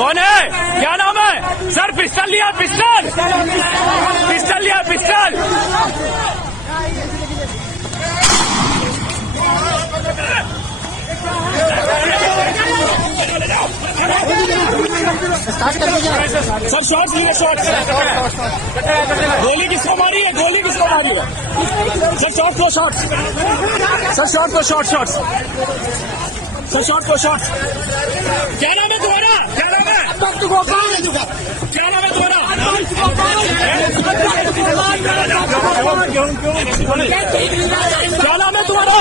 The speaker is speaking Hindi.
कौन है? क्या नाम है सर? पिस्टल लिया, पिस्टल पिस्टल लिया, पिस्टल। सर शॉट्स लिए, शॉट्स। गोली किसको मारी है? गोली किसको मारी है? सर शॉट को शॉट्स, सर शॉट को शॉट, शॉट्स सर, शॉट को शॉट्स। क्या नाम है तुम्हारा? क्या नाम है? क्या नाम है तुम्हारा? क्या नाम है तुम्हारा?